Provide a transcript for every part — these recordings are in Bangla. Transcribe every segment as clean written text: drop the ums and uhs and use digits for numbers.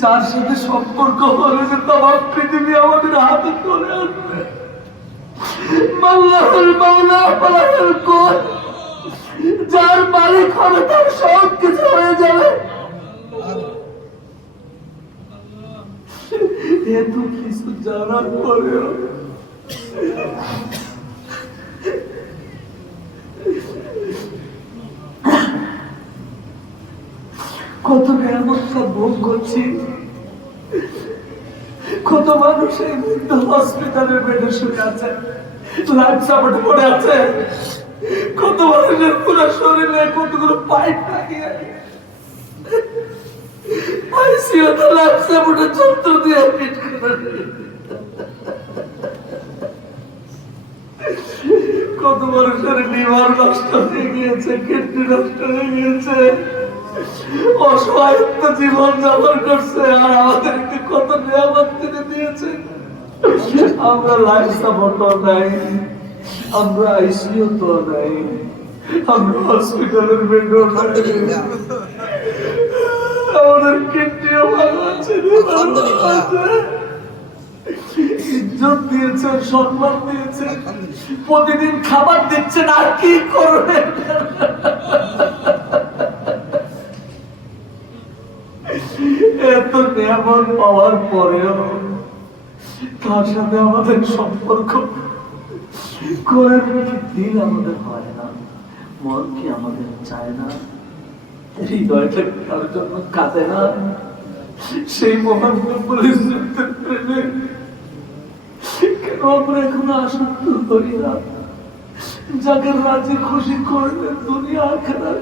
যার সাথে সম্পর্ক হলে যে তোমার পৃথিবী আমাদের হাতে চলে আসবে, মাল্লাহুল মাওলা ফালাহুল কুন, যার মালিক হবে তার সব কিছু হয়ে যাবে। এত কিছু জানার পরেও কত নিরাপত্তা ভোগ করছি, কত মানুষ এই মুহূর্তে হসপিটালের বেডে শুয়ে আছে, লাইফ সাপোর্ট পড়ে আছে, কত মানুষের পুরো শরীরে কতগুলো পাইপ লাগিয়ে আইসিইউতে লাইফ সাপোর্টের যন্ত্র দিয়ে ফিট করে, কত মানুষের লিভার নষ্ট হয়ে গিয়েছে, কিডনি নষ্ট হয়ে গিয়েছে, অসহায়ত্ব জীবন যাপন করছে। আর আমাদেরকে কত নিয়ামত তিনি দিয়েছে। আমরা লাইফ সাপোর্ট নাই, আমরা আইসিইউ তো নাই, আমরা হসপিটালের বেডও নাই, আমাদের কিডনিও ভালো আছে, ইজ্জত দিয়েছেন, সম্মান দিয়েছেন, প্রতিদিন খাবার দিচ্ছেন, আর কি করবেন? এত নিয়ামত পাওয়ার পরেও তার সাথে আমাদের সম্পর্ক করার দিন আমাদের হয় না, মন কি আমাদের চায় না, হৃদয়টা তার জন্য কাঁদে না। সেই মহান পরিস্থিতির প্রেমে কেন আমরা এখনো আসক্ত করি না? যাকে রাজি খুশি করলেন দুনিয়া আখিরাত,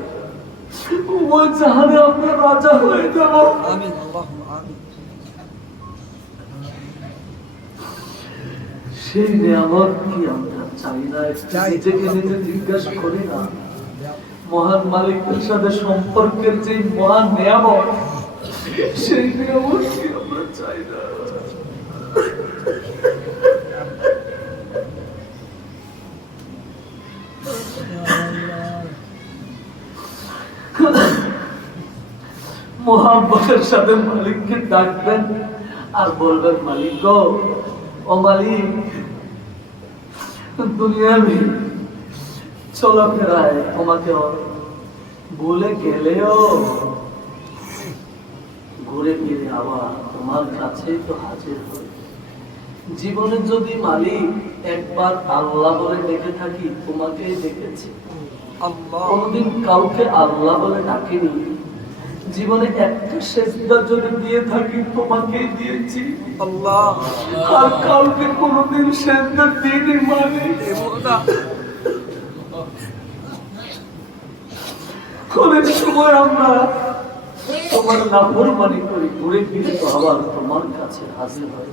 ওই জাহানে আমরা রাজা হয়ে যাব। সেই নিয়ামত কি আমরা চাই না? নিজেকে নিজে জিজ্ঞাসা করি না? মহান মালিকের সাথে সম্পর্কের যে মহান নিয়ামত, সেই নিয়ামত কি আমরা চাই না? মোহাম্মতের সাথে মালিককে ডাকবেন আর বলবেন, মালিক গো, ও মালিক, দুনিয়ার চলাফেরায় তোমাকে ভুলে গেলেও ঘুরে ফিরে আবার তোমার কাছেই তো হাজির হই। জীবনে যদি মালিক একবার আল্লাহ বলে ডেকে থাকি, তোমাকেই ডেকেছি, কোনদিন কাউকে আল্লাহ বলে ডাকিনি। জীবনে একটা সেজদা যদি দিয়ে থাকি, তোমাকেই দিয়েছি আল্লাহ, আর কাউকে কোনদিন সেজদা দিইনি। মালিক, অনেক সময় আমরা তোমার নাফরমানি করি, ঘুরে ফিরে তো আবার তোমার কাছে হাজির হয়।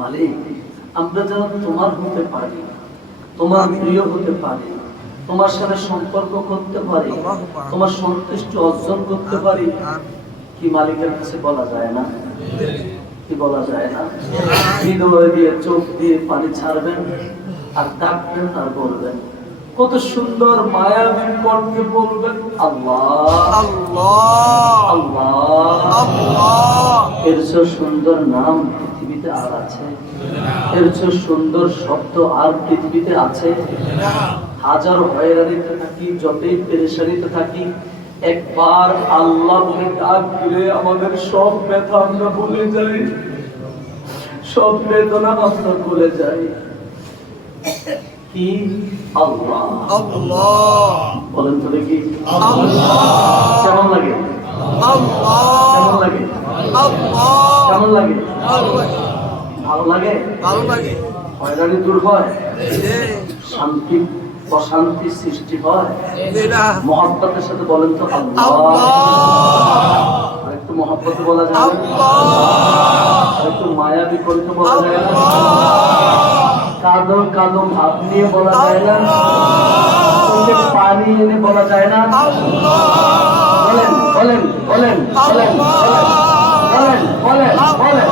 মালিক, আমরা যেন তোমার হতে পারি, তোমার প্রিয় হতে পারি, তোমার সাথে সম্পর্ক করতে পারি, তোমার সন্তুষ্টি অর্জন করতে পারি। কি মালিকের কাছে বলা যায় না? কি বলা যায় না? হৃদয় দিয়ে, চোখ দিয়ে পানি ছাড়বেন আর ডাকবেন আর বলবেন, কত সুন্দর মায়াবী কণ্ঠে বলবেন, আল্লাহ আল্লাহ আল্লাহ। এর চেয়ে সুন্দর নাম পৃথিবীতে আর আছে? এর চেয়ে সুন্দর শব্দ আর পৃথিবীতে আছে? হাজারো হয়রানিতে থাকি, যতই পেরেশানিতে থাকি, একবার আল্লাহ বলে ডাক দিলে আমাদের সব ব্যথা আমরা ভুলে যাই, সব বেদনা আমরা ভুলে যাই। কি? আল্লাহ আল্লাহ বলেন তো দেখি, কেমন লাগে? কেমন লাগে? কেমন লাগে? ভালো লাগে? হয়রানি দূর হয়, শান্তি অশান্তি সৃষ্টি হয় মহব্বতের সাথে। বলেন তো আল্লাহ। একটু মহব্বতে বলা যায়, একটু মায়াবী কণ্ঠে বলা যায় না, কাঁদো কাঁদো ভাব নিয়ে বলা যায় না, পানি এনে বলা যায় না? বলেন বলেন বলেন বলেন বলেন বলেন বলেন বলেন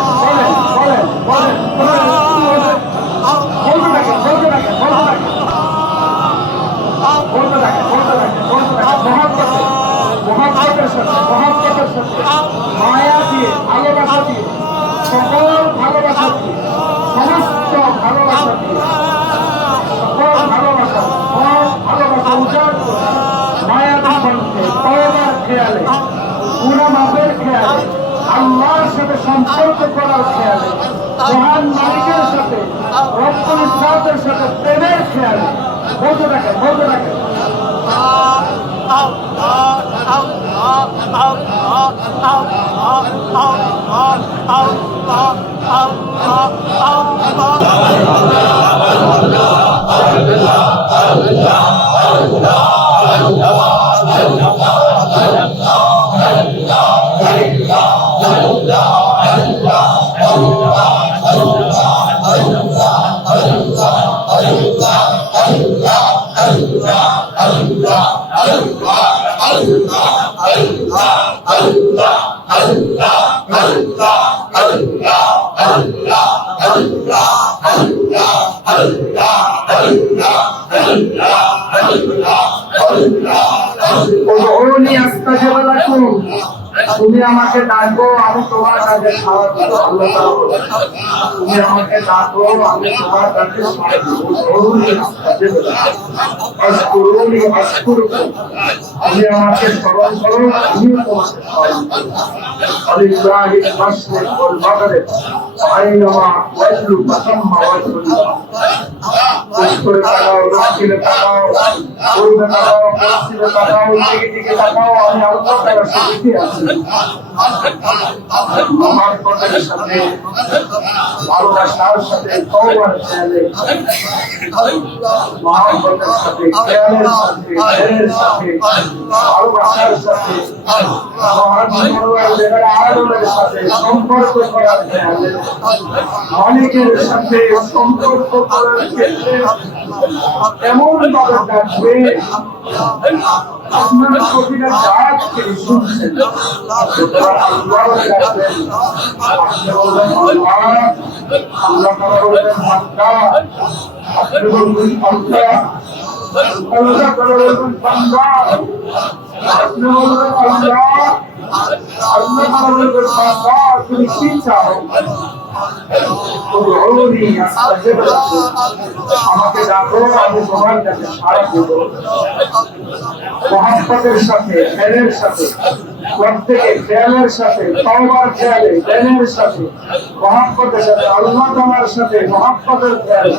বলেন বলেন বলেন বলতে থাকে, বলতে থাকে, বলতে থাকে, বলতে থাকে, বলতে থাকে, বলতে থাকে, মহব্বতের সাথে, মহব্বতের সাথে, মায়া সকল ভালোবাসা দিয়ে, সমস্ত ভালোবাসা দিয়ে, সকল ভালোবাসা, সব ভালোবাসা উজাড় করে মায়াবী কণ্ঠে, তওবার খেয়ালে, গুনাহ মাফের খেয়ালে, আল্লাহর সাথে সম্পর্ক করার খেয়ালে, মহান মালিকের সাথে, রব্বুল ইজ্জাতের সাথে প্রেমের খেয়ালে বলতে থাকেন, বলতে থাকেন। তুমি আমাকে ডাকো, আমি তোমার কাছে সাড়া দিব। আল্লাহ তাআলা বলেন, তুমি আমাকে ডাকো, আমি তোমার কাছে সাড়া দিব। আশকুরুনি আশকুরুকুম, তুমি আমাকে স্মরণ করো, আমিও তোমাকে স্মরণ করব। আলিল্লাহিল মাশরিক ওয়াল মাগরিব, আইনামা ওয়াজলু ফাসাম্মা ওয়াজহুল্লাহ। উত্তরে তাকাও, দক্ষিণে তাকাও, পূর্বে তাকাও, পশ্চিমে তাকাও, দিকে দিকে তাকাও, আমি আল্লাহ তাআলার সাথে আছি। মহব্বতের সাথে, ভালোবাসার সাথে, তওবার খেয়ালে, মহব্বতের সাথে, খেয়ালের সাথে, খেয়ালের সাথে, ভালোবাসার সাথে, মহান মনোয়ারের আদরের সাথে সম্পর্ক করার খেয়ালে, মালিকের সাথে সম্পর্ক করার ক্ষেত্রে এমন ভাবে ডাকবে আপনার কবিরা ডাককে শুনছেন। আল্লাহ ডাকবেন, আপনি বলবেন আল্লাহ, আল্লাহ তাআলা বলবেন বান্দা, আপনি বলবেন আল্লাহ, আল্লাহ তাআলা বলবেন বান্দা, আপনি বলবেন আল্লাহ, আল্লাহ তাআলা বলবেন বান্দা, তুমি কি চাও? আমাকে ডাকো, আমি তোমার কাছে সাড়া দেব। মহব্বতের সাথে, খেয়ালের সাথে, প্রত্যেকে খেয়ালের সাথে, তওবার খেয়ালে, জ্ঞানের সাথে, মহব্বতের সাথে, আল্লাহ তাআলার সাথে মহব্বতের খেয়ালে।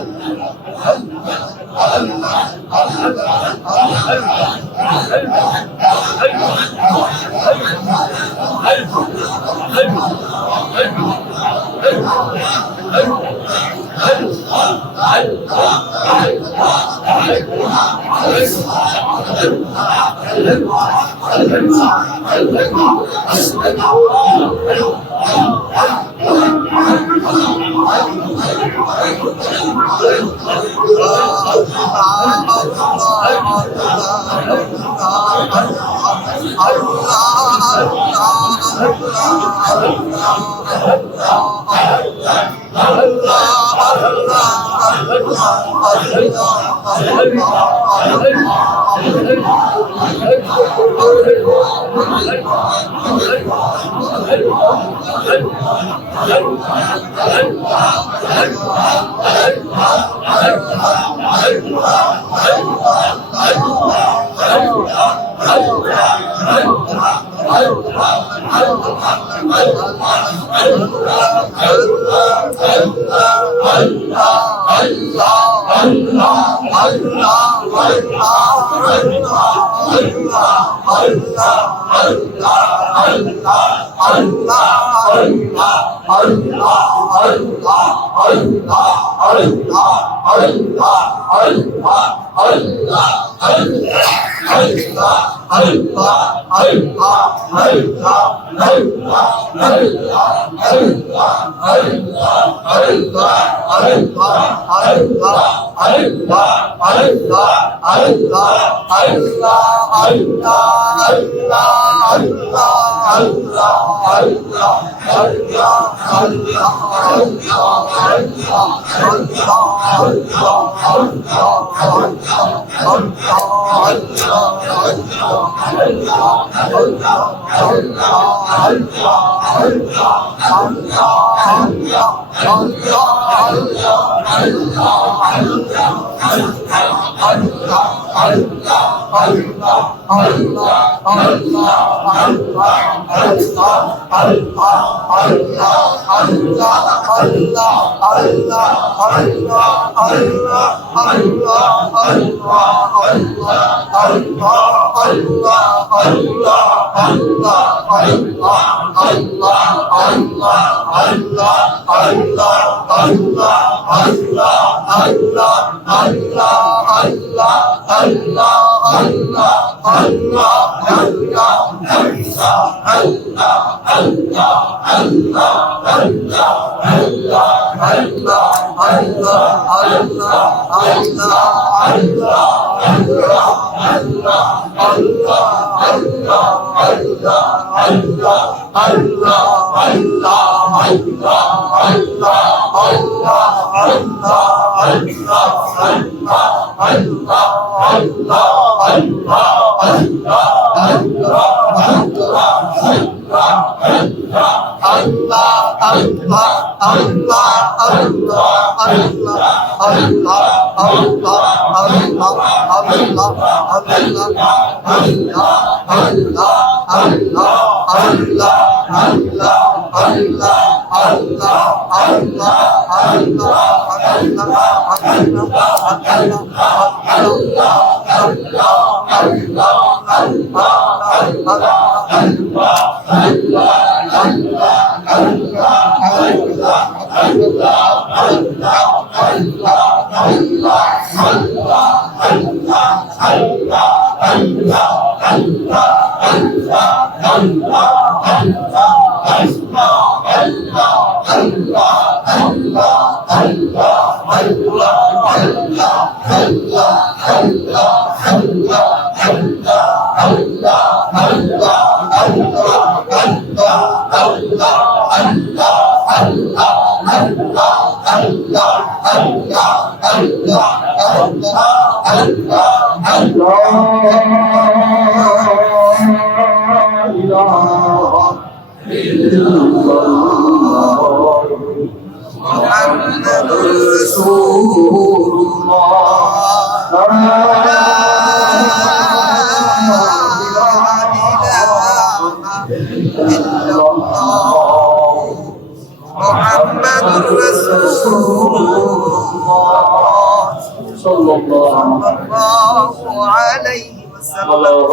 sallallahu alaihi wasallam